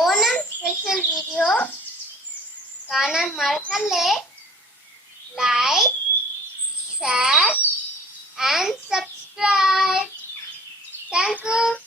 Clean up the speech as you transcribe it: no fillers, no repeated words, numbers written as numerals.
Onam special video காண மறக்கல்லே like, share and subscribe. Thank you.